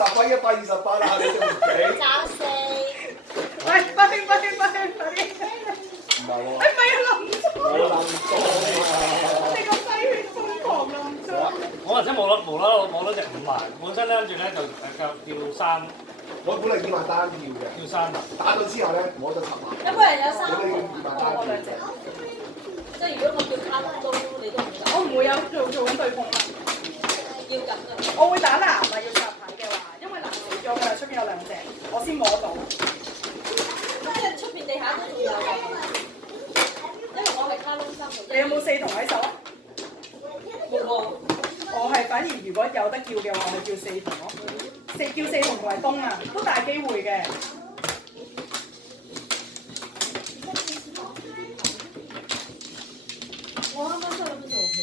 10分128啦，你都唔俾。搞四。喂，快啲！唔係喎。哎，唔係啊，林裝。我林裝你咁犀利，瘋狂林裝。我或者冇攞隻5萬，本身咧跟住咧就叫3，我本嚟2萬單票嘅，叫3萬。打咗之後咧，我就7萬。一個人有3個。我2隻。即係如果我叫卡都你都唔得。我唔會有做緊對碰啊。要咁嘅。我會打男啊，要插牌嘅話，因為男死咗㗎啦，出邊有2隻，我先摸到。即係出邊地下都仲有㗎。因為我係卡窿心。你有冇4筒喺手啊？冇喎。我係反而如果有得叫嘅話，我叫4筒咯。叫4筒同埋東啊，都大機會嘅。我啱啱出咗邊度去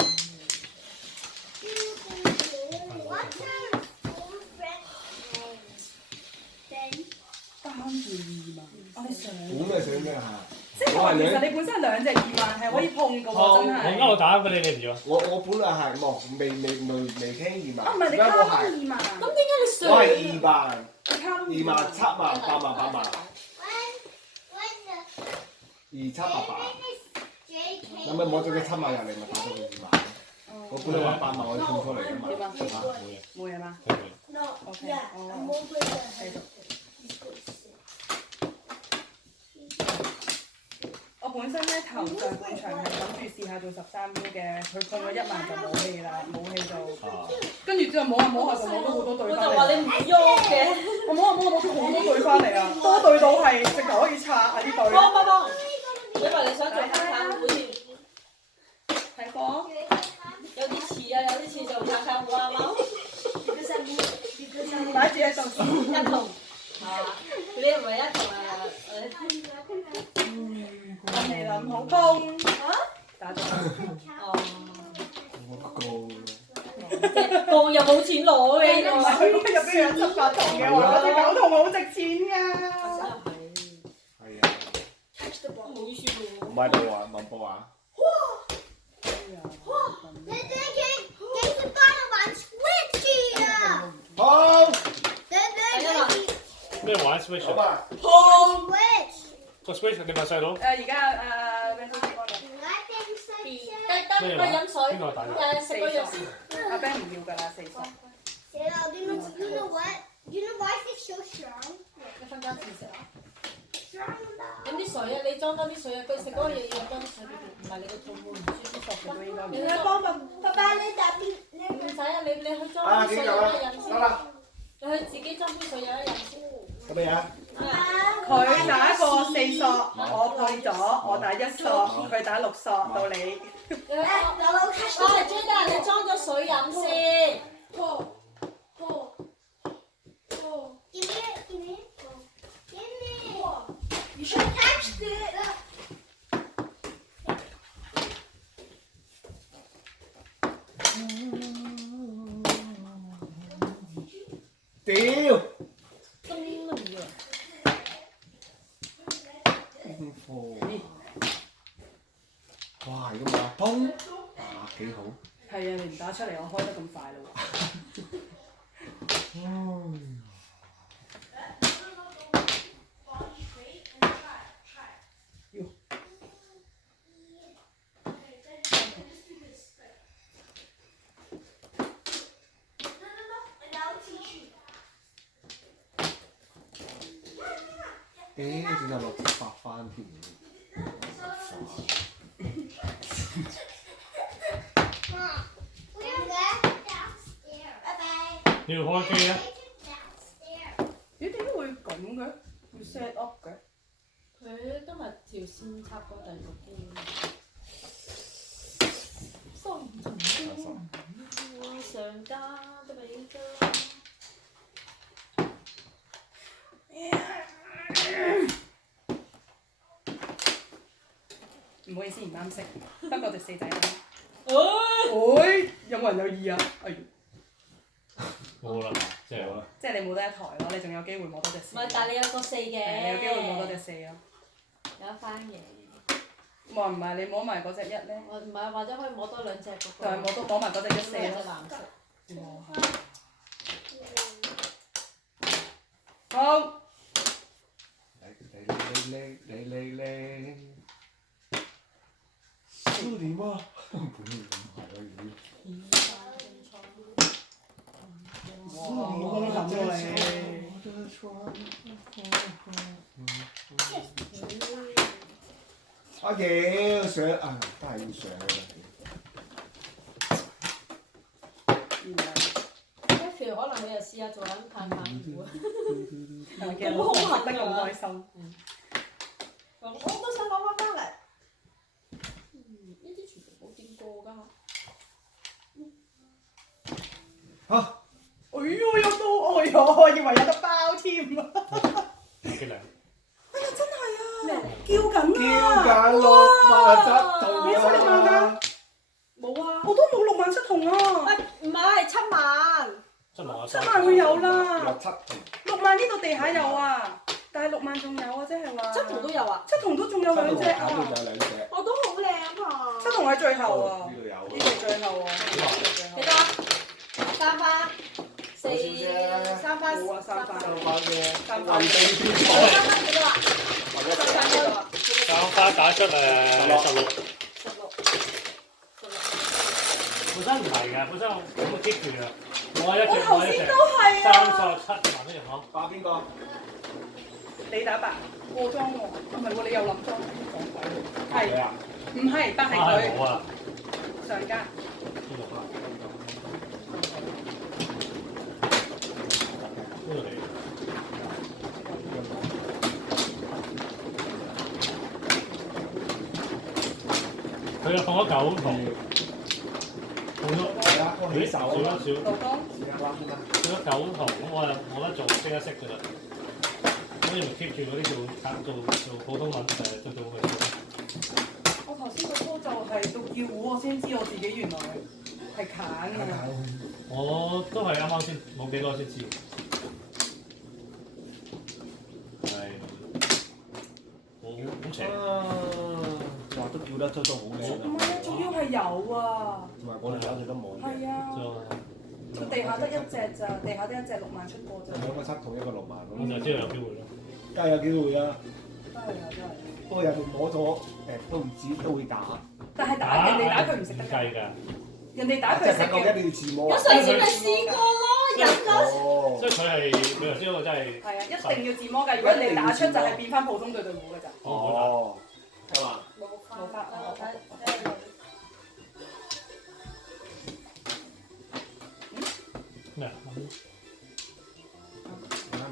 ？3件2萬，我哋想。估咩想咩嚇？即係話其實你本身2隻2萬係可以碰嘅喎，真係。我打俾你唔要啊？我本來係冇未傾2萬。啊，唔係你卡窿2萬。咁點解你上？我係2萬。你卡窿2萬、7萬、8萬、8萬。2788。咁咪摸咗佢7萬入嚟，咪打咗佢2萬。我本來話8萬，我跳出嚟㗎嘛。點啊？冇嘢。冇嘢嘛？OK，繼續。我本身咧頭上半場係諗住試下做13秒嘅，佢碰咗1萬就冇氣啦，冇氣就跟住之後摸下就摸到好多對我翻嚟。就話你唔喐嘅。我摸到好多對翻嚟啊，多對到係直頭可以拆啊啲對。幫！你話你想做卡卡好似睇波？有啲似啊，有啲似做卡卡戶啊嘛。擺住喺度先。1筒。係嘛？你唔係1筒啊？我未諗好碰。打咗。哦。我不高。即係降又冇錢攞嘅呢唔係，入邊有7、8筒嘅話，嗰啲9筒好值錢㗎。係啊。冇意思喎。唔係到啊，問波啊。好。咩玩 Switch 好啊？嘛。個 Switch 你咪細佬？而家咩先幫你？得飲水。食個藥先。阿 Ben 唔要㗎啦，4索。你瞓覺前食啊？飲啲水啊！你裝多啲水啊！佢食嗰個嘢要裝啲水俾佢，唔係你個肚會唔舒服嘅。你去幫爸爸你打邊？唔使啊！你去裝啲水有得飲先。得啦。你去自己裝啲水有得飲先。咁咩啊？佢打一個4索，我碰咗，我打1索，佢打6索，到你。Jada，你裝咗水飲先。屌！咁都唔要。哇！咁啊，砰！啊，幾好。係啊，你唔打出嚟，我開得咁快咯點解600翻添？你要開機啊？咦？點解會咁嘅？會 set up 嘅？佢今日條線插過第6機。上家都俾咗。唔好意思，唔啱色，不過隻4仔啱。哎！有冇人有2啊？哎呀！冇啦，即係啦。即係你冇得1台咯，你仲有機會摸多隻4。唔係，但係你有個4嘅。你有機會摸多隻4咯。有一番嘅。話唔係你摸埋嗰隻1咧？唔係，或者可以摸多2隻嗰個。就係摸埋嗰隻1、4咯。藍色。好。嚟，輸點啊？哇，好兇狠喎你！阿爺上啊，都係要上嘅。譬如可能你又試下做緊炭板糊啊，咁兇狠得咁開心。我都想攞翻嚟。呢啲全部冇掂過㗎。嚇！哎呦，有到哎呦，我以為有得包添啊！幾靚？哎呀，真係啊！叫緊叫啊！緊607同你有6萬㗎？冇啊！我都冇607同啊！唔係7萬。 7萬佢有啦，6七同6萬呢度地下有啊，但係6萬仲有啊，即係話7同都有啊，7同都仲有2隻啊！呢度就有2隻。我都好靚啊7同喺最後啊！呢度有。呢度最後啊！幾多？3番，3番，冇啊，3番。3番嘅。3番。3番幾多啊3番幾多啊3番打出16。本身唔係㗎，本身我 keep 住㗎。我頭先都係啊347萬一樣嗬。打邊個？你打8過裝喎，唔係喎，你又諗裝係係啊。唔係8係冇佢啊。上家。呢度嚟。佢又放咗9同。係啊，我起手啊嘛。少。老公。少咗9同，咁我又冇得做，即刻識㗎啦。咁你咪 keep 住嗰啲做普通文做到佢。我頭先個波就係到叫糊，我先知我自己原來係揀啊！我都係啱啱先冇幾耐先知。係。好邪。話都叫得出都好靚。唔係啊，仲要係有啊！同埋我哋搞住都冇。係啊。個地下得1隻咋，地下得1隻6萬出過咋。兩個7同一個6萬我就知道有機會咯。梗係有機會啊！真係啊，真係。不過有冇摸咗都唔知都會打。但係打人哋打佢唔食得計㗎。人哋打佢食嘅。即係一定要自摸。我上次咪試過咯，飲咗。所以佢頭先嗰個真係。係啊，一定要自摸㗎。如果你打出就係變翻普通對糊㗎咋。哦。係嘛？冇法。咩啊？啱啊！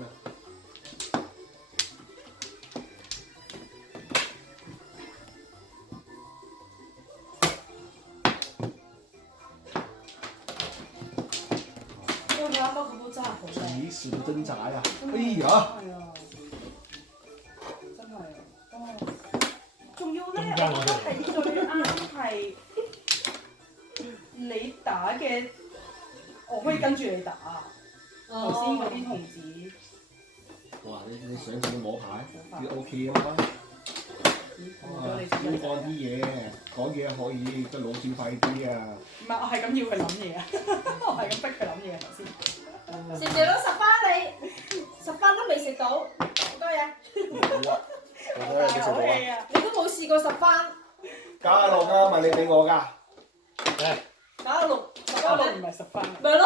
我哋啱啱嗰煲真係好靚。幾時都掙扎呀！哎呀！係啊，真係啊！哦，仲要咧，我覺得係最啱係你打嘅，我可以跟住你打。頭先嗰啲童子。哇！你想點摸牌？啲 OK 啊嘛。要講啲嘢，講嘢可以，個腦轉快啲啊！唔係，我係咁要佢諗嘢啊！我係咁逼佢諗嘢頭先。食唔食到10番你？10番都未食到，好多嘢。好啊！我睇下你食到啊！你都冇試過10番。96啊，咪你俾我㗎。 96唔係10番。咪咯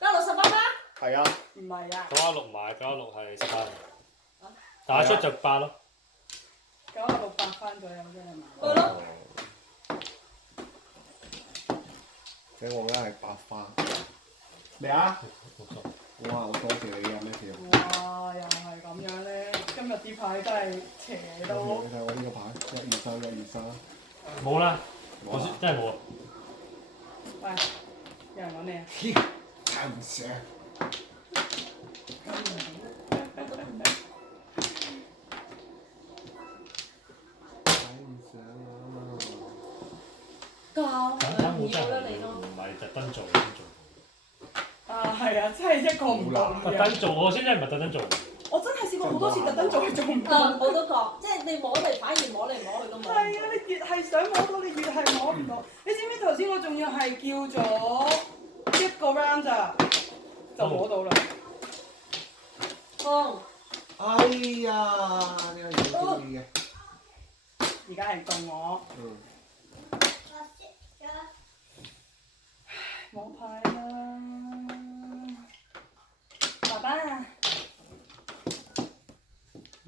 ，96 10番咩？係啊。唔係啊。96買96係10番，打出就8咯。 96、8番左右啫係嘛？咪咯。請我梗係8番。咩啊？冇錯。哇！好多謝你啊，咩條？哇！又係咁樣咧，今日啲牌真係邪到。你睇我呢個牌，1、2、3、1、2、3。冇啦，我先真係冇啊。喂，有人揾你啊？睇唔上。搞簡單好真係唔係特登做先做。啊，係啊，真係一個唔同嘅。特登做我先真係唔係特登做。我真係試過好多次特登做係做唔到。我都覺，即係你摸嚟反而摸嚟摸去都冇。係啊，你越係想摸到，你越係摸唔到。你知唔知頭先我仲要係叫咗1個 round 咋，就摸到啦。我凍。哎呀，呢個嘢中意嘅。而家係到我。冇牌啦，爸爸。唔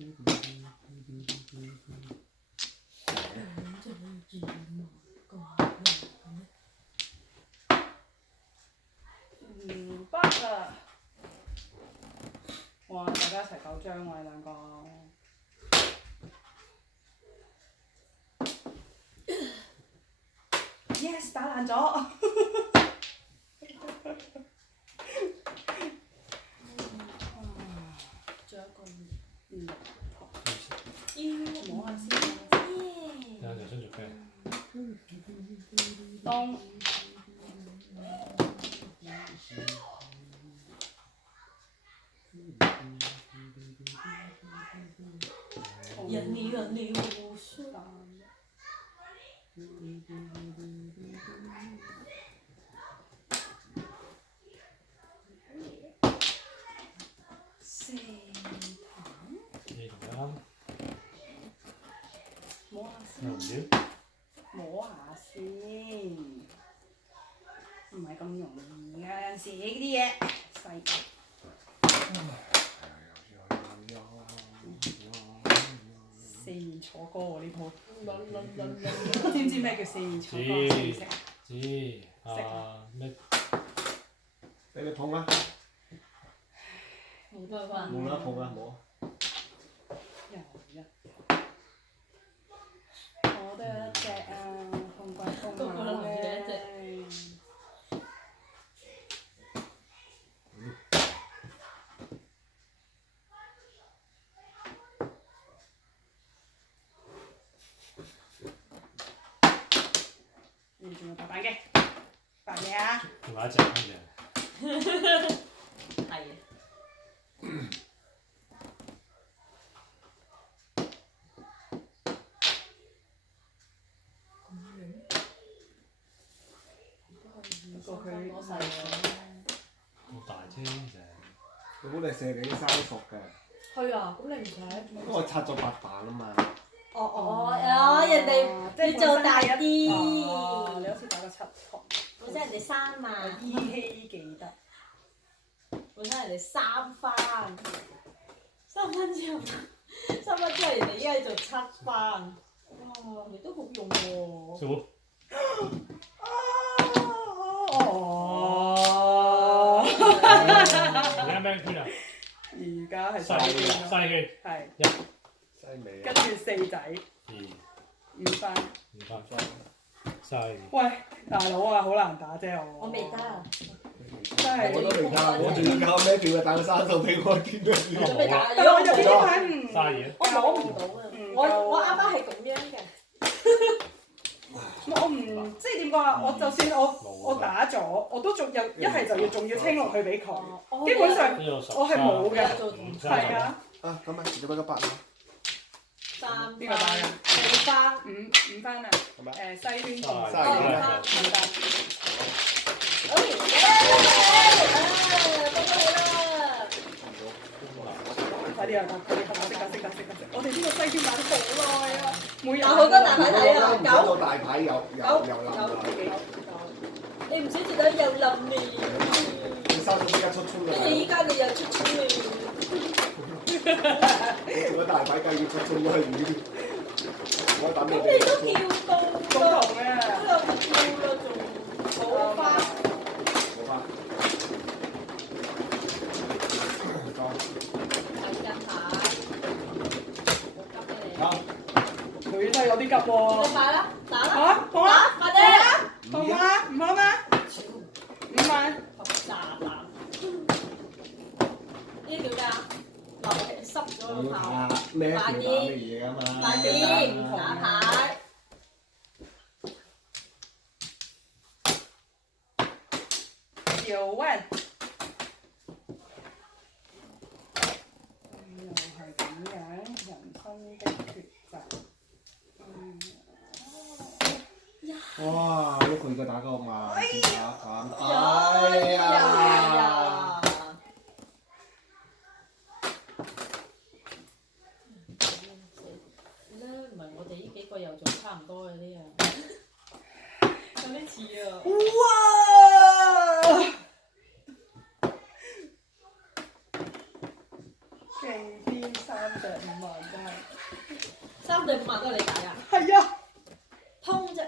得啊！哇！大家一齊9張喎，你兩個。Yes， 打爛咗。仲有一個摸下先。然後就先準備。當人你無數。摸下先，摸下先，唔係咁容易㗎，有陣時呢啲嘢細。四面楚歌喎呢套，知唔知咩叫四面楚歌？知啊咩？俾你碰啦，冇辦法。冇啦碰啦冇。又一，我都有一隻啊，碰棍碰馬嘅。你仲有白板嘅？白嘢啊！同埋一隻嘅。係啊。不過佢攞晒好大啫就係。佢本嚟射你啲生熟嘅。係啊，咁你唔使。因為我拆咗8瓣啊嘛。人哋要做大啲。你好似打個7筒。本身人哋3萬。依稀記得。本身人哋3番，3番之後人哋依家做7番。哇！你都好用喎。師傅。哦。而家咩圈啊？而家係西圈。係。西尾。跟住4仔。5番。西。喂，大佬啊，好難打啫我。我未得啊。真係。我都未得，我仲要靠孭住個打個生數俾我見到你。準備打，但係我入邊啲牌唔。我攞唔到啊！我啱啱係咁樣嘅。我唔即係點講啊！我就算我打咗，我都仲有一係仲要清落去俾佢。基本上我係冇嘅。係啊。啊，咁啊，遲咗俾個8啦。3邊個打㗎？4番。5番啊！西圈同埋西圈。快啲啊！快啲識得！我哋呢個西圈打得好耐啊，每日好多大牌睇啊！9個大牌又你唔少見到又冧面。你收到即刻出㗎。跟住依家你又出面。我做咗大牌計要出㗎啦，我打咩？咁你都跳到㗎。都同咩？都有跳啦，仲冇花。冇花。佢都係有啲急喎。你買啦，打啦。嚇，好啊，快啲啊！好啊，唔好咩？5萬。炸彈。呢條㗎，流濕咗個頭。咩條打咩嘢啊嘛？快啲打牌。9萬。又係咁樣，人生的抉擇。哇！碌佢個打個萬字打咁，哎呀！似啊！哇！勁添3隻5萬真係。3對5萬都係你解啊？係啊，通啫。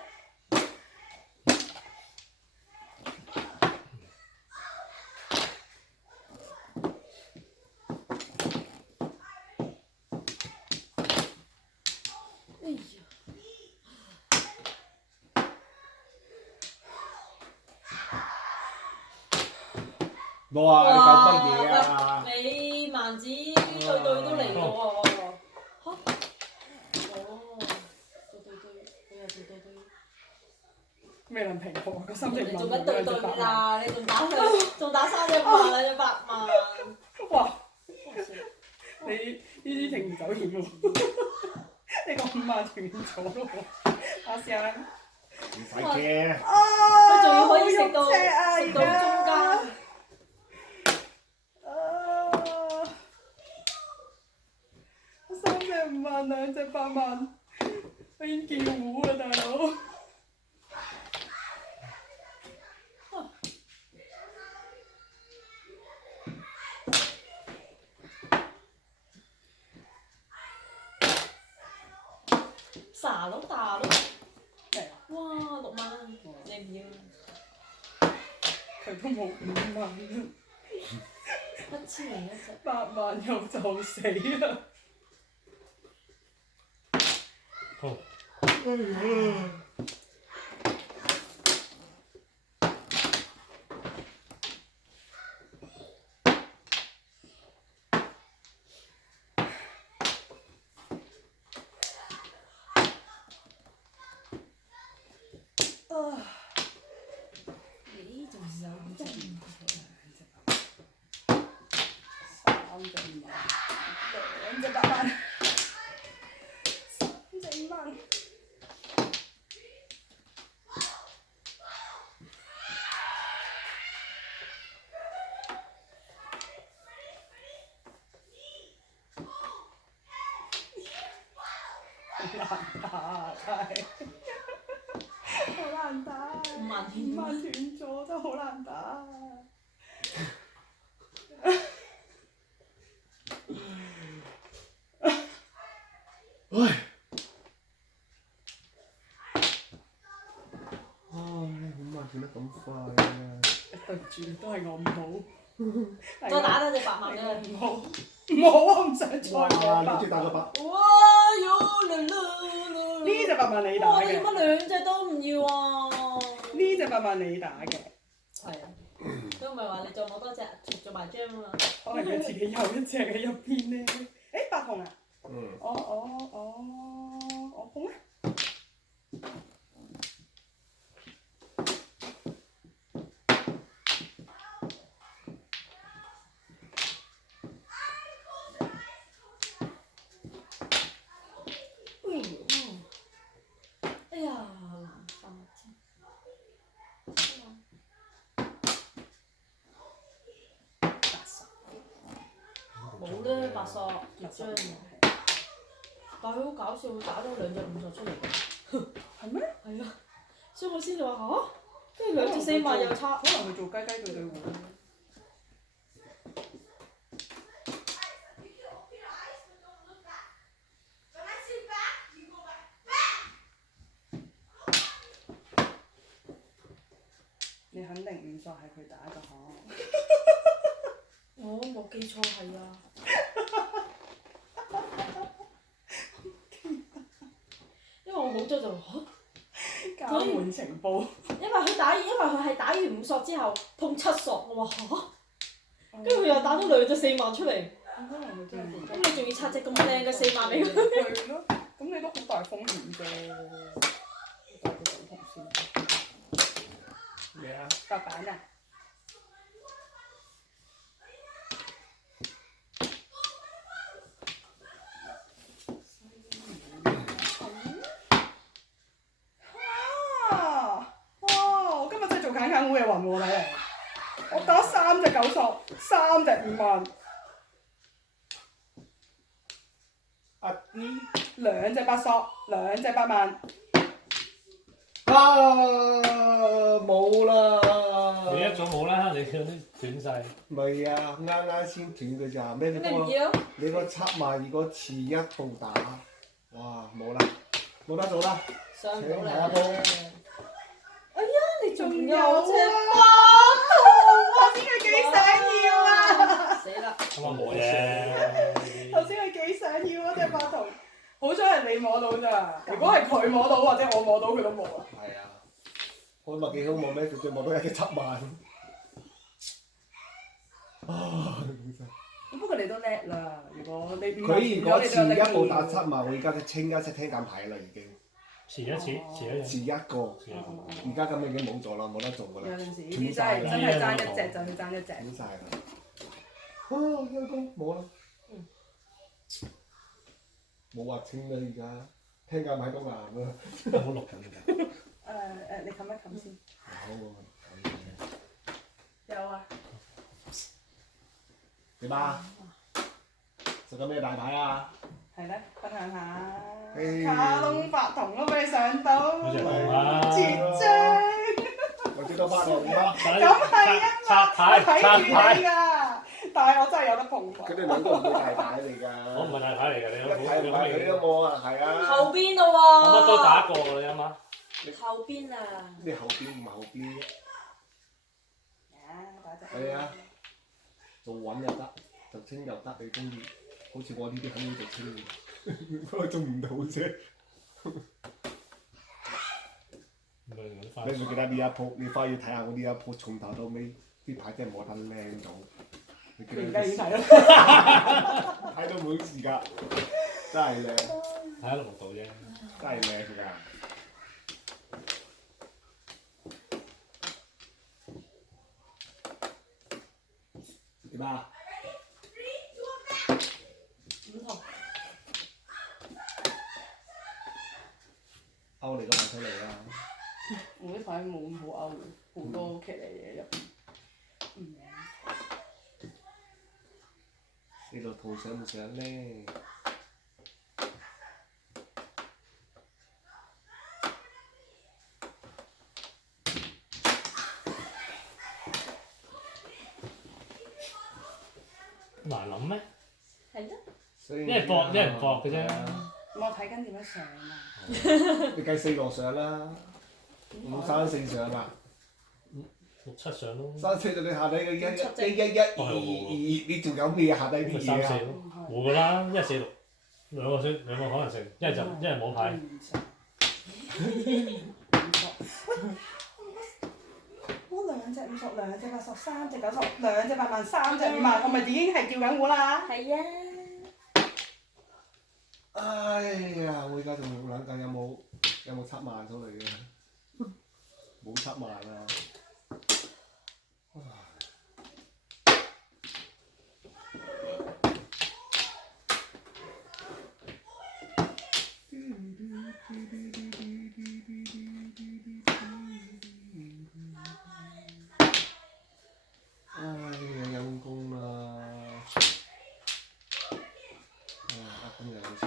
哎呀！哇！你搞乜嘢啊？你萬子對對都嚟過喎。嚇！哦，對，你又對。未能平復啊！個心情你做緊對啦，你仲打3隻5萬2隻8萬。哇！你呢啲鋌而走險喎，你個5萬斷咗咯喎，阿生。唔使驚。佢仲要可以食到中間。3隻5萬2隻8萬，我已經叫糊啦，大佬。傻佬大佬，哇6萬，你唔要？佢都冇5萬1000零1隻。8萬又就死啦！好。你仲有5隻3隻5萬，2隻8萬，3隻5萬。好難打，真係好難打，5萬5萬斷咗真係好難打。唉！5萬斷得咁快啊！對唔住，都係我唔好。再打多隻8萬係咧。我唔好，唔好啊！唔想再哇！打你知打咗8。哇喲啦啦！呢隻8萬你打哇！你嘅，乜2隻都唔要啊？呢隻8萬你打嘅，係啊，都唔係話你再攞多隻，做埋張啊嘛。可能佢自己有一隻喺入邊咧。誒8筒啊！嗯。我捧啊！哎呀，難瞓冇咧，80絕張嘅。但係佢好搞笑，佢打咗2隻50出嚟。係咩？係啊，所以我先就話嚇，跟住2隻4萬又差。可能佢做雞雞對換。你肯定5索係佢打嘅嗬？我冇記錯係啊。因為我好早就嚇。交換情報。因為佢係打完5索之後碰7索，我話嚇，跟住佢又打咗2隻4萬出嚟。咁你仲要拆隻咁靚嘅4萬俾佢？係咯，咁你都好大風險啫。打個9筒先。咩啊？白板啊！我今日真係做揀揀好嘅運喎，睇嚟。我打3隻9索，3隻5萬。阿啲2隻8索，2隻8萬。啊！冇啦！你一早冇啦，你嗰啲斷晒。未啊，啱先斷嘅咋？咩你幫我？你個插埋如果遲一步打，哇冇啦，冇得做啦。上唔到嚟。哎呀，你仲有啊！頭先佢幾想要啊！死啦！咁我冇啫。頭先佢幾想要嗰隻馬桶，好彩係你摸到咋。如果係佢摸到或者我摸到，佢都冇啊。係啊，我咪幾好摸咩？佢最摸到一隻7萬。不過你都叻啦，如果你佢如果遲一步打7萬，我而家就清一色聽緊牌啦已經。遲一次，遲一個，而家咁已經冇咗啦，冇得做噶啦。有陣時呢啲真係爭一隻就要爭一隻。斷晒啦！開工冇啦，冇話清啦而家，聽緊牌都硬啦。好錄緊㗎。你冚一冚先。有啊。點啊？食緊咩大牌啊？係咧，分享下。哎卡窿發銅都俾你上到。好似係啊！絕張。我知道發銅啦。咁係啊拆牌，睇住你㗎，但係我真係有得碰㗎。佢哋兩個唔係大牌嚟㗎。我唔係大牌嚟㗎，你有冇？睇唔係佢都冇啊，係啊。後邊咯我喎。乜都打過㗎，你啱嘛？後邊啊。你後邊唔係後邊。打隻。係啊。做穩又得，做清又得，你中意。好似我呢啲肯定做清嘅，不過做唔到啫。你唔記得呢一鋪？你翻去睇下我呢一鋪，從頭到尾啲牌真係冇得靚到。你記得？而家已經睇啦。睇到冇時間，真係靚。睇下錄唔到啫。真係靚㗎。點啊？勾嚟都賣出嚟啦！我啲牌冇咁好勾，好多劇嚟嘢入邊。呢度圖想唔想咧？難諗咩？係咯。一係搏，一係唔搏嘅啫。我睇緊點樣上啊！你計4個上啦，5、3、4上啦，6、7上咯。3、4就你下底嘅1，你仲有咩下底啲嘢啊？冇㗎啦，1、4、6兩個可能性，一係冇牌。我2隻50，2隻80，3隻90，2隻8萬，3隻5萬，我咪已經係叫緊糊啦。係啊。哎呀！我而家仲諗緊有冇7萬出嚟嘅，冇7萬啊！哎呀，陰公啦！今日有錢。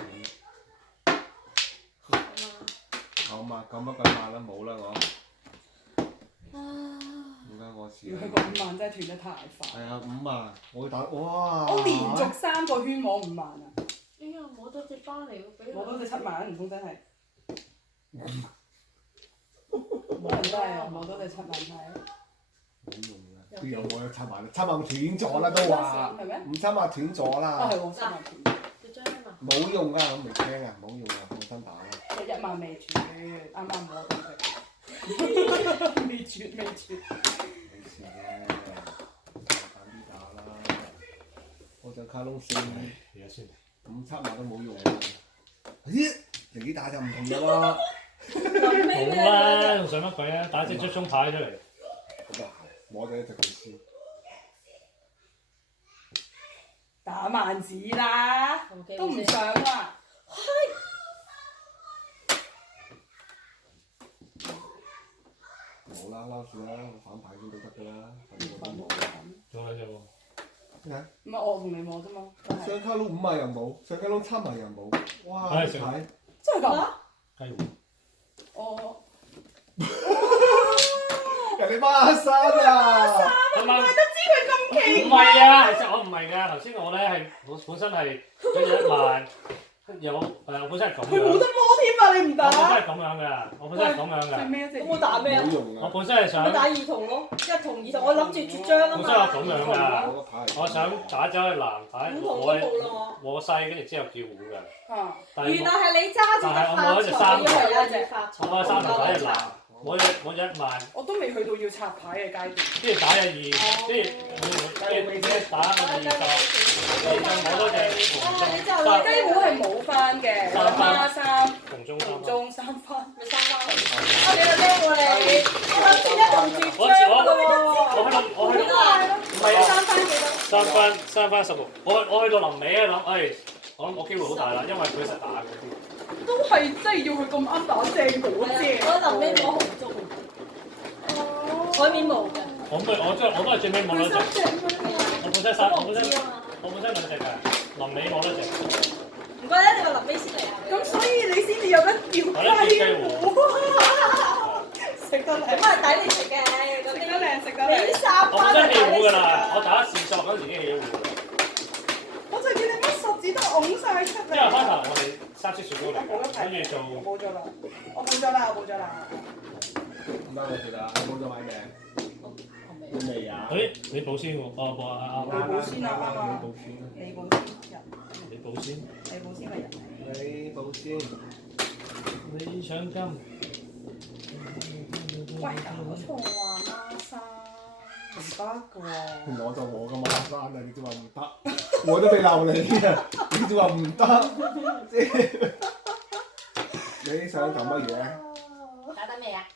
好嘛，咁乜鬼萬啦，冇啦我。而家我試。佢個5萬真係斷得太快。係啊，5萬，我會打，哇！我連續3個圈摸5萬啊！哎呀，摸到隻翻嚟喎，俾摸到隻7萬，唔通真係？冇人真係摸到隻7萬係。冇用㗎，邊有我有7萬？7萬斷咗啦都話。係咩？7萬斷咗啦。啊係喎，7萬斷。冇用㗎，我未聽啊，冇用啊，放心打啦。隻1萬未斷，啱啱摸到隻。未斷。冇事嘅，簡啲打啦。我就卡窿4，而家先。5、7萬都冇用啊！咦？你打就唔同㗎啦。冇啦，仲上乜鬼啊？打隻追蹤牌出嚟。咁啊係，摸咗一隻佢先。打萬子啦，都唔上啊！冇啦，撈住啦，我反牌先都得㗎啦。仲有隻喎。咩？唔係我同你摸啫嘛。上卡窿5萬又冇，上卡窿7萬又冇，哇！係牌真係㗎？雞糊。我人哋孖生啊！啱啱都知佢咁奇唔係啊，其實我唔係㗎。頭先我咧係我本身係俾咗1萬，有我本身係咁樣。佢冇得摸添啊！你唔打？我本身係咁樣㗎，我本身係咁樣㗎。係咩啫？咁我打咩啊？冇用啊！我本身係想，我打二筒咯，一筒二筒，我諗住絕張啊本身我嘛。咁樣㗎。我個牌。我想打走去藍牌，五筒都冇啦我西，跟住之後叫胡㗎。啊！但我。原來係係你揸住隻發財，要係有隻發財。我3條打隻藍，攞咗1萬，我都未去到要拆牌嘅階段。跟住打隻2，跟住打個20，冇多隻紅中。雞糊係冇翻嘅，孖三紅中紅中3番。咪三番。啊！你又叻喎你，我諗住一筒絕張喎。我去到唔係啊三番幾多？3番16，我去到臨尾啊諗，我諗我機會好大啦，因為佢實打嘅。都係真係要佢咁啱打正嗰隻。我臨尾攞紅中，海面冇嘅。我都係最尾冇咗隻。我本身2隻㗎，臨尾冇得隻。唔怪得你話臨尾先嚟啊！咁所以你先至有得叫雞糊。食得靚。咁係抵你食嘅，食得靚，食得靚。你3我本身起糊㗎啦，我番打線索嗰陣時已經起糊㗎。我就見你乜十字都拱晒出嚟。因為開頭我哋3色雪糕嚟㗎，跟住做。我冇咗啦，我冇咗啦。唔得你啦，冇咗買咩？未啊？誒，你補先喎，補啊你補先啊，啱啊。你補先人。你補先。你補先係人。你補先。你搶金。喂，搞錯啊，孖生，唔得㗎喎。攞咗我嘅孖生啊！你仲話唔得？我都未鬧你啊！你仲話唔得？你想做乜嘢？打得未啊？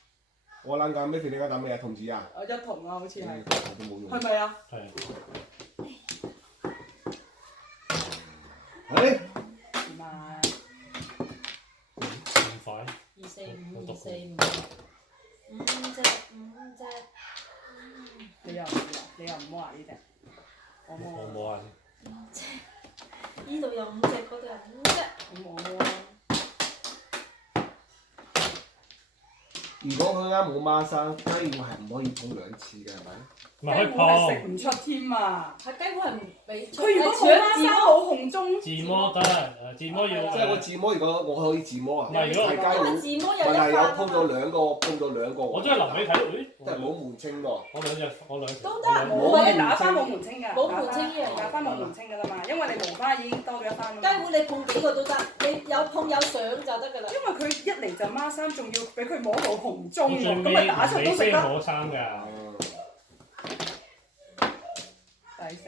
我諗緊咩事？你而家打咩啊？童子啊？我一筒啊，好似係。都冇用。係咪啊？係。誒？點啊？咁快？2、4、5、2、4、5。5隻。你又唔摸啊呢隻？我冇啊。5隻。呢度有5隻，嗰度有5隻。咁我摸啊。如果佢啱冇孖生，雞糊係唔可以碰2次嘅，係咪？唔係可以雞糊係食唔出添啊！係雞糊係唔俾。佢如果冇孖生冇紅中。自摸得，自摸要。即係我自摸，如果我可以自摸啊？唔係如果係雞糊。自摸有但係有1碰咗兩個。我真係臨尾睇到，咦？即係冇門清喎。我兩條。都得冇啊！你打翻冇門清㗎。冇門清呢樣嘢。打翻冇門清㗎啦嘛，因為你無花已經多咗1番啦。雞糊你碰幾個都得，你有碰有上就得㗎啦。因為佢一嚟就孖生，仲要俾佢摸到紅中喎，最咁咪打出都食得。摸3㗎。抵食。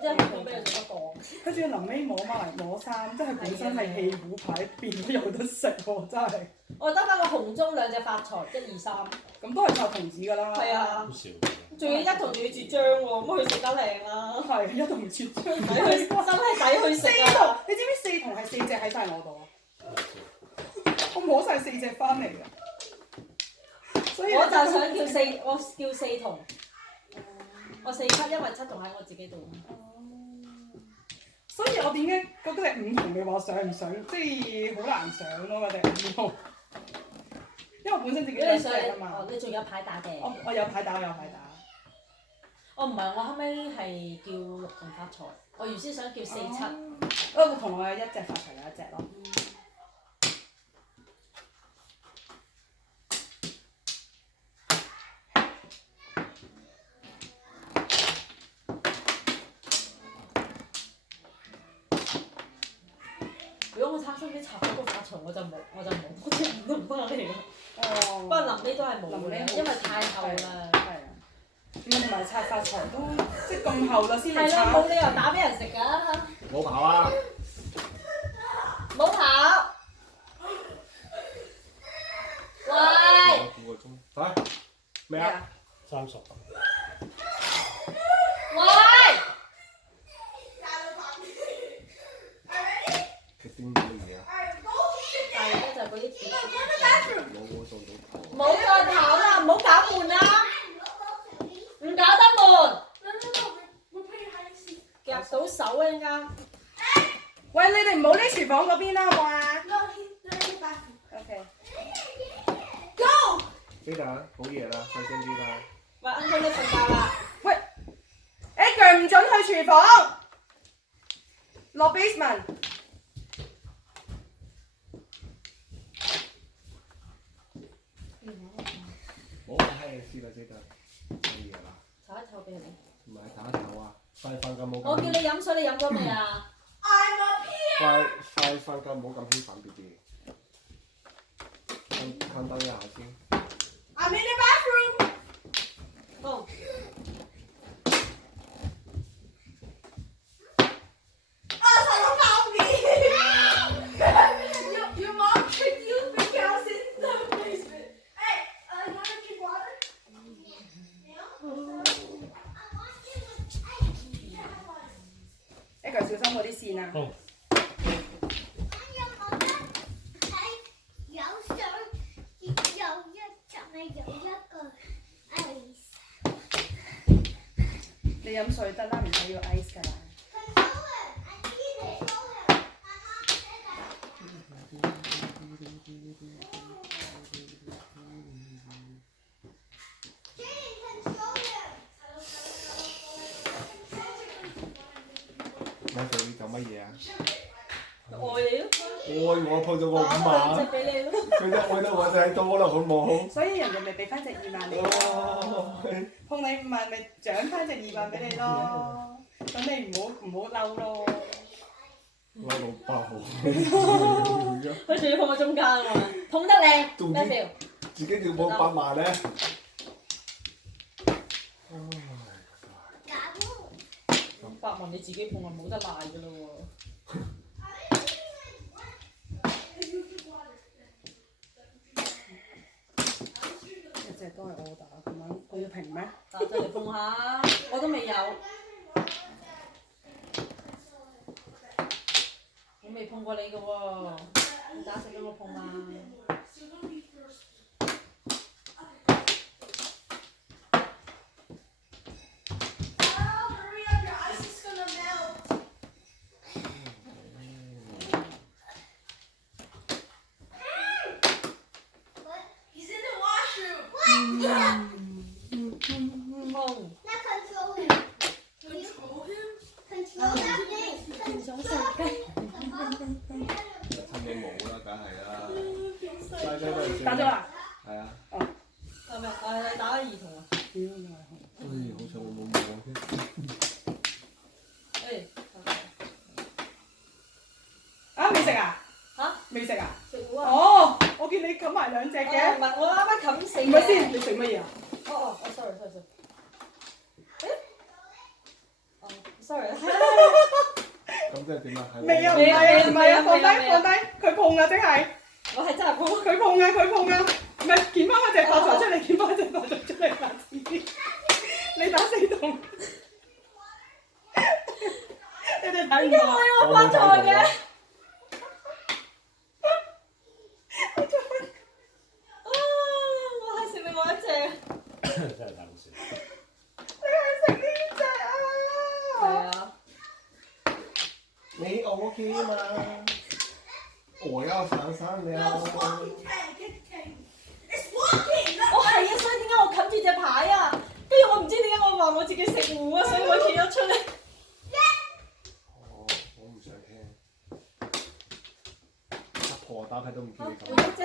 即係碰俾人食得過。佢仲要臨尾摸埋摸3，即係本身係氣糊牌變咗有得食喎，真係。我得翻個紅中2隻發財，1、2、3。咁都係靠童子㗎啦。係啊。好少。仲要一筒仲要絕張喎，咁佢食得靚啦。係一筒絕張。抵去真係抵去食啊！你知唔知4筒係4隻喺晒我度啊？我摸晒4隻翻嚟㗎。所以我就想我叫4筒。我4級，因為7筒喺我自己度。所以我點解嗰隻5筒你話上唔上，即係好難上咯嗰隻5筒。因為我本身自己兩隻啊嘛。你仲有牌打嘅？我有牌打。我唔係，我後尾係叫6筒發財。我原先想叫4、7。6筒我有1隻發財有1隻咯。如果我插心啲插嗰個發財，我就冇嗰隻5筒翻嚟啦。哦。不過臨尾都係冇嘅，因為太後啦。係啊。同埋拆發財都即係咁後啦先嚟拆。係啦，冇理由打俾人食㗎。冇跑啊！冇跑。喂。半個鐘。快！咩啊？30。喂。佢點做嘢啊？係咧，就嗰啲紙。冇再跑啦，唔好搞門啦。唔搞得門。夾到手啊！陣間。喂，你哋唔好匿廚房嗰邊啦，好嘛？OK。Go。呢度好夜啦，細聲啲啦。喂，uncle 你瞓覺啦。喂 ，Edgar 唔准去廚房，落 basement。冇閪事啦，知道。好夜啦。唞一唞俾你。唔係唞一唞啊，快瞓覺冇咁。我叫你飲水，你飲咗未啊？快瞓覺冇咁興奮 ，B B。瞓等一下先。I'm in the bathroom。哦。Your mom tricked you because it's the basement. Hey, you want to drink water? Edgar 小心嗰啲線啊！好。你飲水得啦，唔使要 ice 㗎啦。買肥你做乜嘢啊？愛你咯。愛我鋪咗我5萬。隻俾你咯。佢一愛到我就係多啦，好冇？所以人哋咪俾翻隻2萬你咯，碰你5萬咪獎翻隻2萬俾你咯，咁你唔好嬲咯。嬲到爆！佢仲要碰我中間啊嘛，碰得靚。咩 feel？自己要冇8萬咧。8萬你自己碰啊，冇得賴㗎咯喎。一隻都係我打，咁樣公平咩？嗱，再嚟碰下，我都未有。我未碰過你㗎喎，你打死俾我碰啊！打咗啦？係啊。哦。係咪？你打兒童啊？好彩我冇摸啫。啊，未食啊？嚇？未食啊？食糊啊！哦，我見你冚埋2隻嘅。唔係，我啱啱冚死。唔係先，你食乜嘢啊？哦，sorry。sorry。咁即係點啊？未啊，唔係啊，放低，佢碰啊，即係。我係真係碰。佢碰啊，唔係撿翻嗰隻發財出嚟，撿翻隻發財出嚟，白痴！你打4筒，你哋睇唔到。因為我發財嘅。我係食另外一隻。真係搞笑。你係食呢隻啊？係啊。你 OK 嘛？我要上山了。我係啊，所以點解我冚住隻牌啊？跟住我唔知點解我話我自己食糊啊，所以我企咗出嚟。我唔想聽。阿婆打牌都唔叫你咁。換一隻。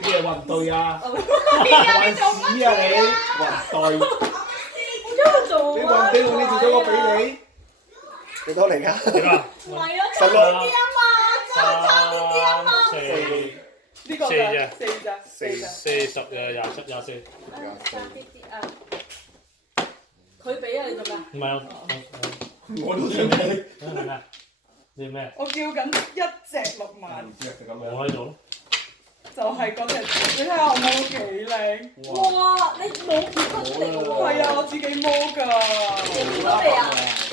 咩運隊啊？運屎啊你！運隊。你運俾我，你做咗我俾你。幾多嚟㗎？點啊？唔係啊，差啲啲啊嘛，差啲啲啊嘛。呢個咋？4 40、24。差啲啲啊！佢俾啊，你做咩？唔係啊，我都想睇。係咩？你咩？我叫緊1隻6萬。唔知係咁樣。我喺度咯。就係嗰隻，你睇下我摸到幾你。哇！你冇結婚出嚟嘅喎。係啊，我自己摸㗎。你叫咗未啊？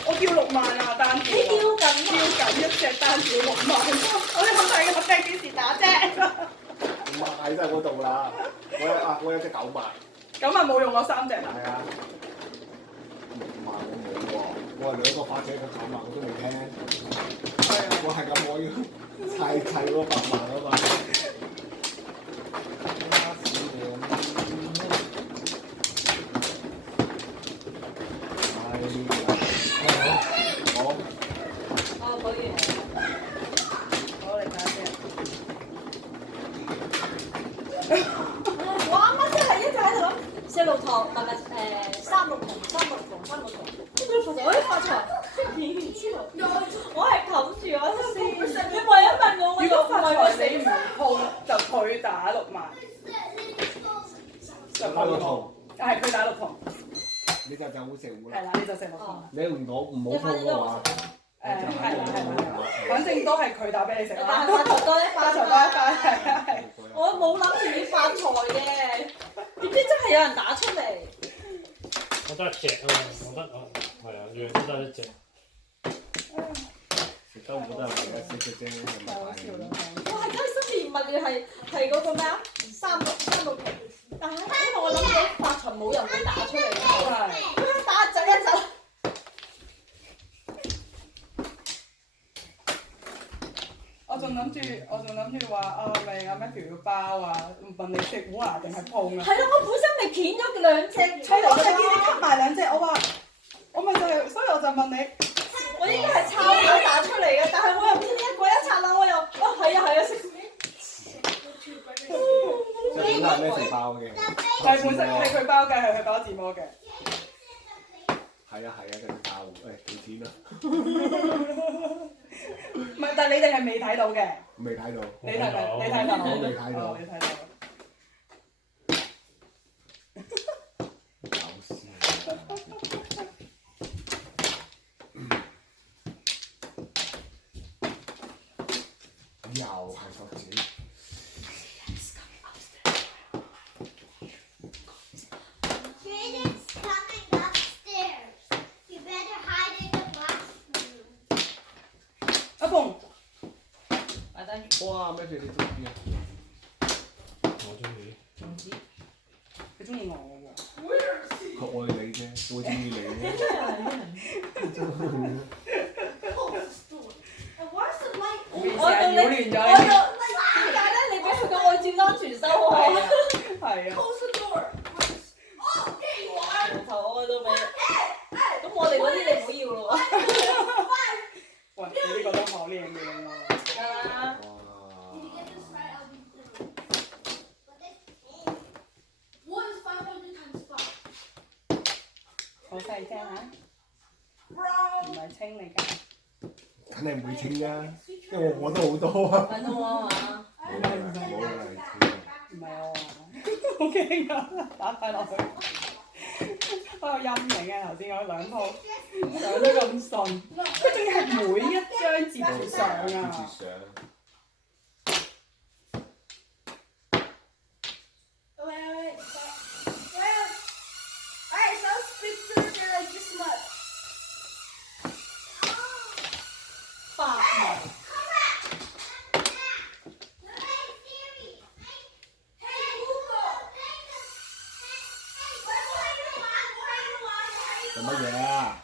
我叫6萬啊，單條。你叫緊叫緊一隻單條6萬。我哋咁大嘅盒仔幾時打啫？唔係真係嗰度啦，我有隻9萬。9萬冇用我3隻啦。係啊。6萬我冇喎，我係2個發者嘅9萬我都未聽。係啊。我係咁，我要砌嗰8萬啊嘛。哦，可以。好，你睇下先。我啱啱真係一直喺度諗4六堂，唔係3六堂，跟住發財，發財，點知道？我係冚住我先，你問一問我，如果發財你唔碰，就佢打6萬。就打6筒。係佢打6筒。你就會食糊啦。係啦，你就食6筒。你唔好碰嘅話，係啦，反正都係佢打俾你食啦。但係發財多一發財多一塊，係。我冇諗住要發財嘅，點知真係有人打出嚟。我得1隻啊嘛，我得係啊，樣都得1隻。食得糊都係為咗食啫，係咪？哇！係真係新年物語係嗰個咩啊？3六筒，但係因為我諗到發財冇人會打出嚟嘅，打走一走。我仲諗住話啊，咪阿 Matthew 要包啊，問你食糊啊定係碰啊？係咯，我本身咪揀咗2隻出嚟，我就見你吸埋2隻，我咪就係，所以我就問你，我應該係抄牌打出嚟嘅，但係我又唔知一個一拆啦，我又係啊食。即係本身係咩食包嘅？係本身係佢包嘅，係佢包自摸嘅。係啊，跟住包幾錢啊？唔係，但係你哋係未睇到嘅。未睇到。你睇到？你睇到？我未睇到。你睇到。搞笑。又係佛子。阿鳳，擺低。哇！咩嘢你中意啊？我中意。唔知。佢中意我喎。佢愛你啫，會中意你啫。我對你亂咗。點解咧？你俾佢個愛佔單全收開啊？係啊。頭愛到尾。咁我哋嗰啲你唔好要咯喎。喂，你呢個都好靚嘅喎。得啦。好細聲嚇，唔係清嚟㗎。肯定唔會清㗎，因為我都好多啊。揾到我啊嘛？冇啦，唔係我好驚啊！打曬落去，好有陰影啊！頭先嗰2鋪上得咁順，佢仲要係每一張接住上啊！做乜嘢啊？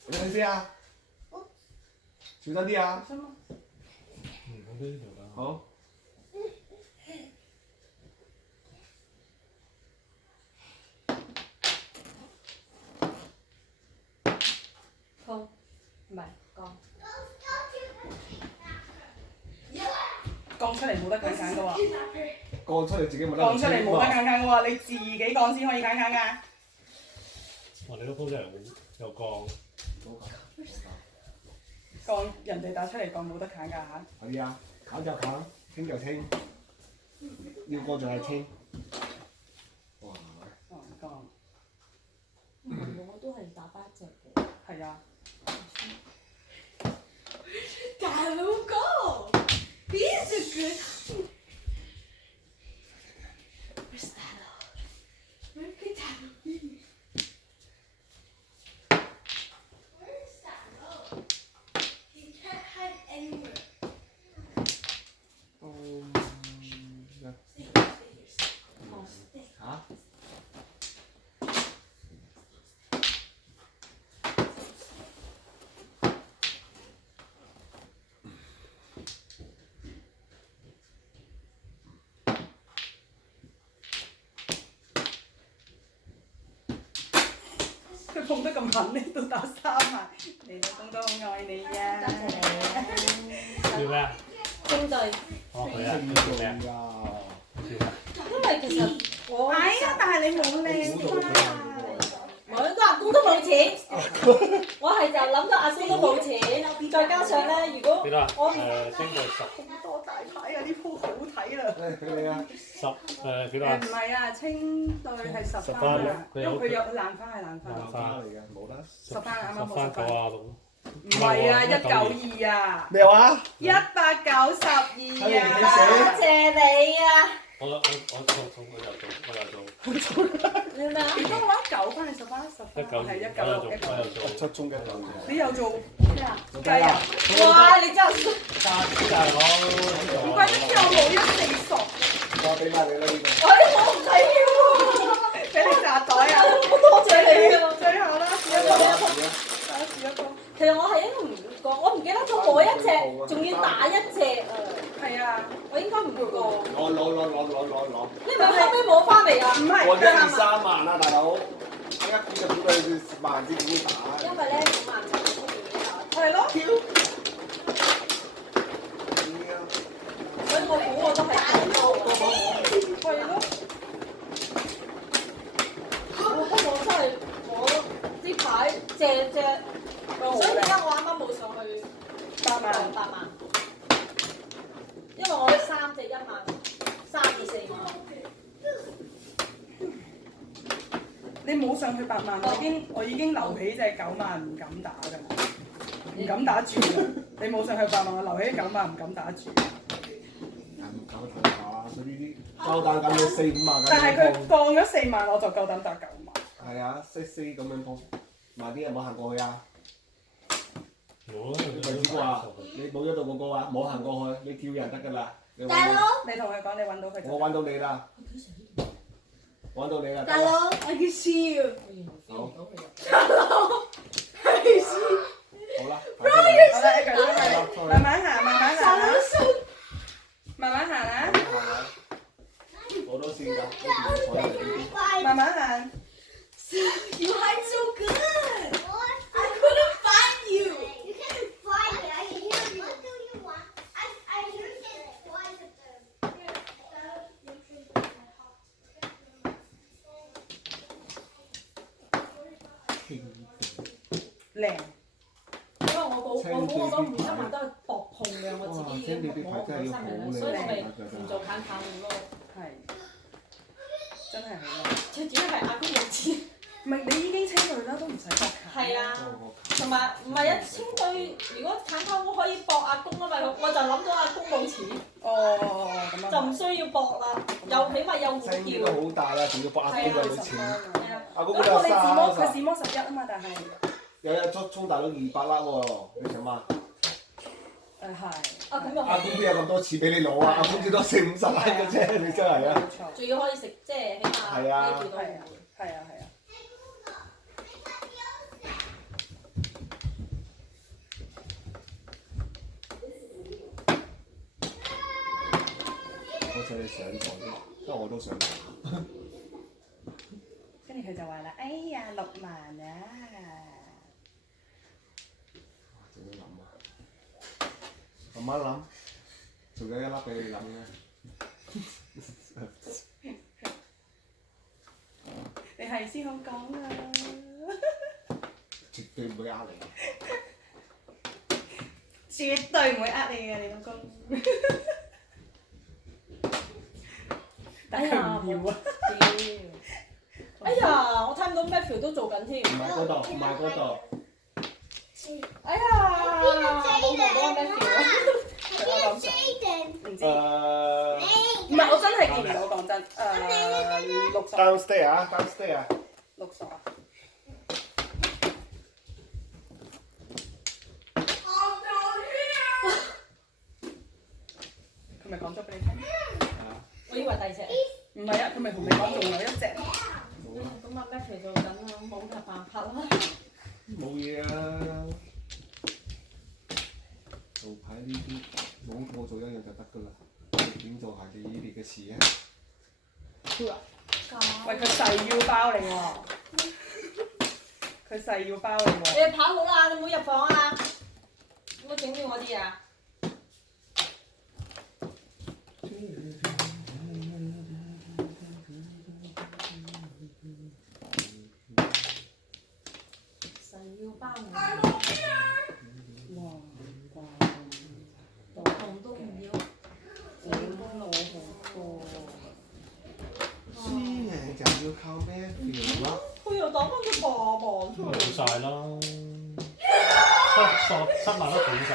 小心啲啊！小心啲啊！我呢度啦。好。碰，唔係降出嚟冇得揀㗎喎。降出嚟自己冇得。降出嚟冇得揀㗎喎，你自己降先可以揀㗎。哇！你都鋪出嚟又降。降人哋打出嚟降冇得揀㗎嚇。係啊，砍就砍，清就清，要降就係清。哇！哦，降。唔係喎，我都係打返一隻嘅。係啊。大佬哥，He's a good. Where's Dado? Where's Dado? Where's Dado? He can't hide anywhere. 嚇？佢碰得咁狠呢，都打3萬，你老公都好愛你呀。叫咩啊？應對。哦，佢啊，清佢叫咩啊？㗎。因為其實我哎呀，但係你冇靚花。我都阿公都冇錢，我係就諗到阿公都冇錢，再加上咧，如果幾多啊？我升到10。咁多大牌啊！呢鋪好睇啦。誒，俾你啊！幾多啊？唔係啊，清對係10番啊，因為佢有爛花係爛花。花嚟嘅，冇啦。 10番啱啱冇10 10番番。 96。唔係啊，192啊。咩話？192啊。多謝你啊！我又做。你咩啊？幾多話？9番定10番？10番係196。我又做。出中嘅就你又做咩啊？雞啊？哇！你真係大佬，唔怪得知我冇140。我俾埋你啦呢個。我唔使要俾你扎袋啊！多謝你啊！最後啦，試一個。試一個。其實我係應該唔過，我唔記得咗我一隻，仲要打一隻啊！係啊，我應該唔過。攞。你咪後尾冇翻嚟啊？唔係。我1、2、3萬啊，大佬！一估就估到你10萬先點打？因為咧5萬就出現咗，係咯。所以我估我都係打唔到。係咯。我真係我啲牌隻，所以而家我啱啱冇上去8萬。8萬，因為我啲3隻1萬，3至4萬。你冇上去8萬，我已經留起隻9萬唔敢打㗎啦，唔敢打住㗎。你冇上去8萬，我留起9萬唔敢打住。搞得太下，佢呢啲夠膽咁樣4、5萬咁樣。但係佢降咗4萬，我就夠膽打9萬。係啊，4咁樣碰，慢啲有冇行過去啊？冇啊！你知話你冇咗到嗰個啊，冇行過去，你叫人得㗎啦。大佬，你同佢講，你揾到佢就。我揾到你啦，揾到你啦。大佬，I can see you。好。I can see。好啦。好啦，一腳出去，慢慢行，慢慢行啦，慢慢行啦，我都試㗎，慢慢行。You hide so good. I couldn't find you. You can't find it. I can hear you. What do you want? I hear it twice at the.靚。因為我冇咁每一萬都係搏碰嘅，我自己已經冇3萬啦，所以咪唔做砍路咯。係。真係好靚。最主要係阿公冇錢。唔係你已經清佢啦，都唔使搏砍。係啊，同埋唔係啊，清對如果砍我可以搏阿公啊嘛，我就諗到阿公冇錢，哦，咁啊。就唔需要搏啦，又起碼有股聲都票。好大啦，仲要搏阿公嘅錢。係啊，阿公咁嗰度我哋自摸佢30，自摸11啊嘛，但係。有日衝大佬200粒喎，你想嘛？係。啊咁又阿公邊有咁多錢俾你攞啊？阿公最多40、50蚊嘅啫，你真係啊！冇錯。仲要可以食，即係起碼呢條都唔會。係啊。我想你上台啫，因為我都上台。跟住佢就話啦：哎呀，6萬啊！仲要諗。慢諗，仲有一粒俾你諗嘅。你係先好講啊！絕對唔會呃你。絕對唔會呃你嘅，你老公。但係佢唔要啊！哎呀，我睇唔到 Matthew 都做緊添。唔係嗰度，唔係嗰度。哎呀，冇同嗰個 Matthew 啊。唔知。唔係，我真係見唔到，講真。60。Downstairs 啊 ，downstairs 啊。60啊！佢咪講咗俾你聽？我以為第二隻。唔係啊，佢咪同你講仲有一隻。咁阿 Matthew 做緊啦，冇乜辦法啦。冇嘢啊。做牌呢啲，我做一樣就得㗎啦。點做係你呢邊嘅事啊？喂，佢細腰包你喎，佢細腰包你喎。你跑好啦，你唔好入房啊！唔好整亂我啲啊！細腰包我。紅都唔要。我都攞好多。知嘅就要靠咩條啦？佢又打翻個爸爸出嚟。冇晒啦，塞埋都冇晒。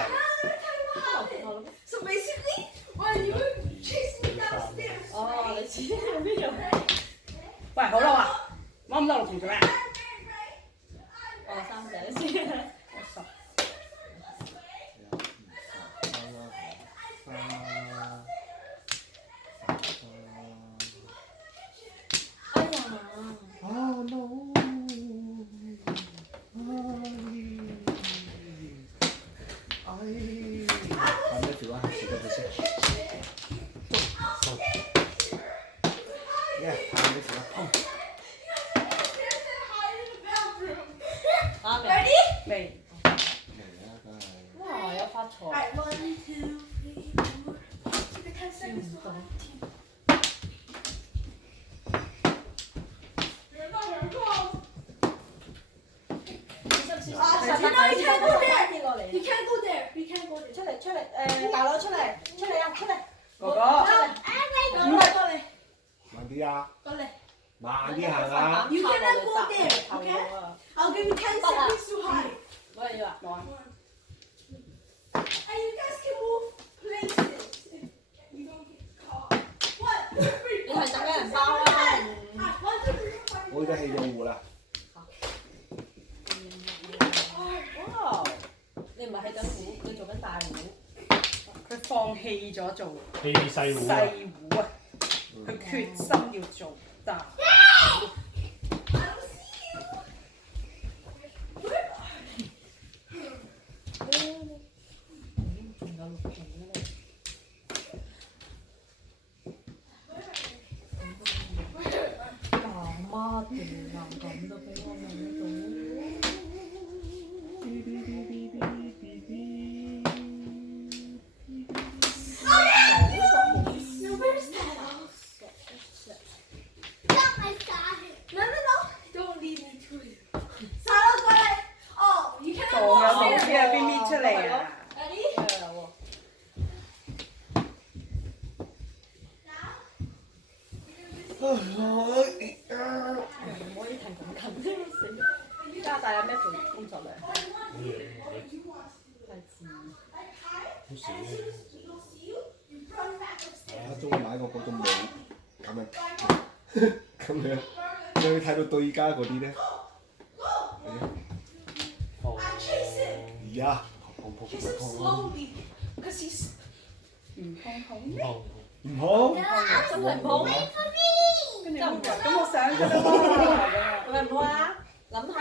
So basically, while you were chasing me downstairs. 哦，你知邊樣？喂，好啦喎，攞咁多六條做咩？哦，3隻先。Oh no！揾咩條啊？食咗佢先。耶！睇咩條啊？啱未？未。哇！有發財。 Alright, 1, 2, 3, 4. Take the 10 seconds to hold. 啊！實你 can't go there. 跌落嚟。 You can't go there. You can't go there. 出嚟，大佬出嚟啊！出嚟。哥哥。唔係過嚟，慢啲啊！過嚟。慢啲行啊！ You cannot go there, okay? I'll give you 10 seconds to hide. 冇人要啊！ And you guys can move places if you don't get caught. 1, 2, 3, 你係等俾人包啊！ Alright, 1, 2, 3, 4. 我已經起咗戶啦。哇！你唔係喺緊虎，你做緊大虎。佢放棄咗做氣細糊啊！細糊啊！佢決心要做大糊。媽嘅男咁都俾我諗到。Now where's that? Got my side. No. Don't lead me to it. Sarah, go ahead. Oh, you 仲 cannot 有 go 冇 there. 啲啊？邊搣出嚟啊？ Ready? 係啊喎。 唔可以停咁近，死！加大阿 Matthew 工作量，太自然。好少終於買個嗰種帽，咁樣，你會睇到對家嗰啲咧。而家碰碰 Chase him 碰 slowly, because he's 唔碰碰咩？唔好，真係唔好，跟住咁我想㗎啦。係咪唔好啊？諗下，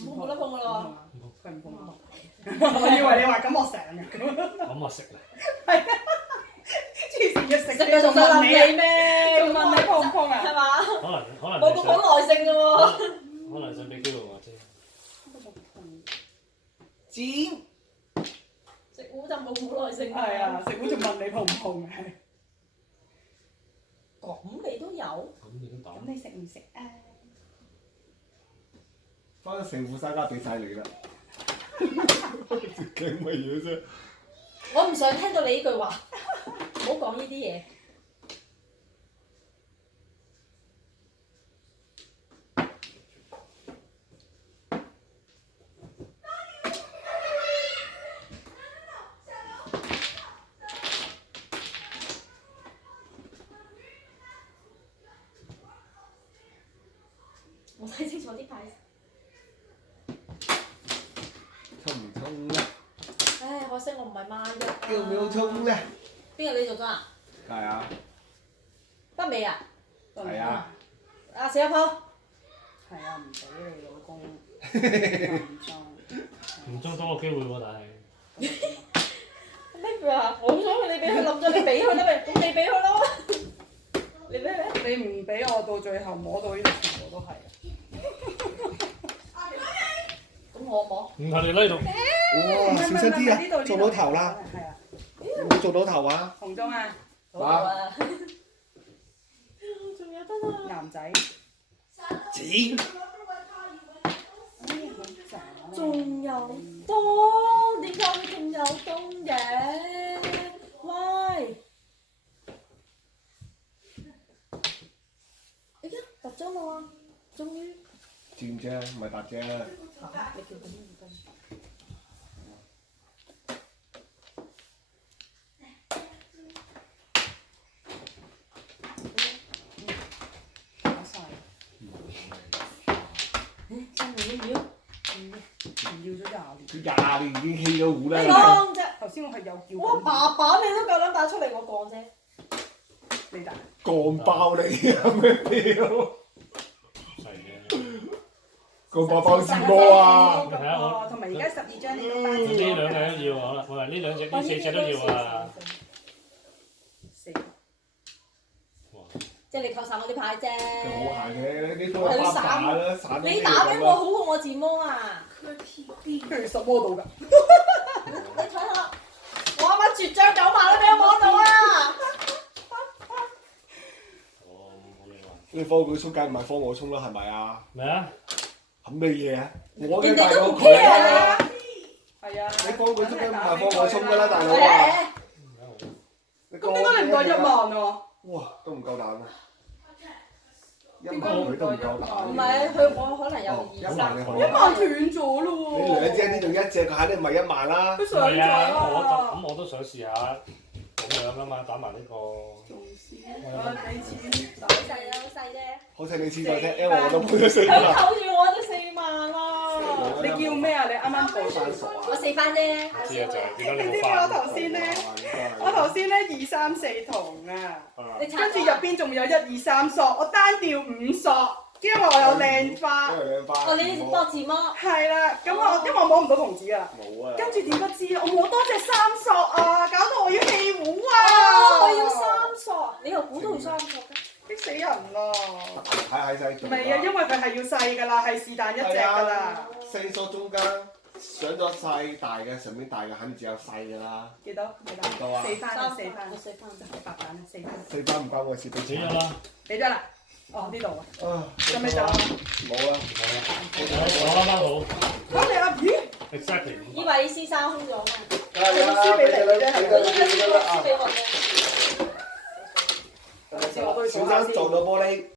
冇得碰噶咯佢唔碰我。我以為你話咁我成日咁。咁我食啦。係啊，黐線嘅食喎。你仲問你啊？咩？仲問你碰唔碰啊？係嘛？可能冇咁好耐性嘅喎。可能想俾機會我啫。煎。食糊就冇好耐性。係啊，食糊仲問你痛唔痛嘅？咁你都有？咁你都咁抌。你食唔食啊？翻成副身家俾晒你啦。驚乜嘢啫？我唔想聽到你呢句話，唔好講呢啲嘢。我睇清楚啲牌。衝唔衝咧？唉，可惜我唔係慢嘅。要唔要衝咧？邊個你做咗啊？係啊，北美啊？係啊。啊，死阿婆！係啊，唔俾你老公唔裝。唔中多個機會喎，但係。咩句啊？我好想你俾佢冧咗，你俾佢啦咪，咁你俾佢咯。你俾佢。你唔俾我到最後摸到呢啲全部都係。咁我摸。唔係你呢度。哇！小心啲啊！做到頭啦！係啊。有冇做到頭啊？紅中啊！好啊！仲有得啊！男仔。剪。仲有冬，點解會仲有冬嘅？Why？哎呀，突咗我啊！終於。剪啫，唔係突啫。你叫緊呢個。唔要咗廿年。佢20年已經起咗糊啦。講啫。頭先我係有叫。我爸爸你都夠膽打出嚟，我講啫。你打。幹爆你啊！咩屌？細嘅。幹爆包自摸啊！同埋而家12張你都包呢兩隻都要啊！我話呢兩隻、呢4隻都要啊！即係你扣晒我啲牌啫。好閒嘅，呢鋪係散啦，散。你打俾我好過我自摸啊！佢實摸到㗎。你睇下，我啱啱絕張9萬都俾我摸到啊！哦，冇嘢話。你幫佢衝梗唔係幫我衝啦，係咪啊？咩啊？冚咩嘢啊？我人嘅大佬哋都唔 care 啊！係啊。你幫佢衝梗唔係幫我衝㗎啦，大佬啊！咁點解你唔袋1萬喎？哇，都唔夠膽啊！1萬佢都唔夠膽。唔係，佢我可能有1萬你好1萬斷咗咯喎！你兩隻呢度1隻，佢肯定唔係1萬啦。佢上咗啊！我都想試下咁樣啊嘛，打埋呢個。我俾錢。好細啊，好細啫。好似你試過啫，因為我都賠咗4萬。佢扣住我都4萬啦。你叫咩啊？你啱啱報翻傻啊！我4番啫。知啊，就係見到你知唔知你冇翻。我頭先咧？我頭先咧2、3、4筒啊，跟住入邊仲有1、2、3索，我單調5索，因為我有靚花。哦，你博字摸。係啦，咁我因為我摸唔到童子㗎啦。冇啊！跟住點不知我摸多隻3索啊，搞到我要氣糊啊！我要3索，你又估到3索嘅？激死人啦！睇喺細唔係啊，因為佢係要細㗎啦，係是但一隻㗎啦。 4索中間上咗細大嘅，上面大嘅肯定只有細㗎啦。幾多？幾多啊4番啊，4番，我4番啫。白板啊，4番。 4番唔關我事，俾錢死咗啦！俾咗啦。哦，呢度啊。啊！有咩就？冇啦。我啱啱好。咁你阿咦？ Exactly。以為先生空咗嘛？係啊，俾你啦，輸俾我啫。小生撞到玻璃。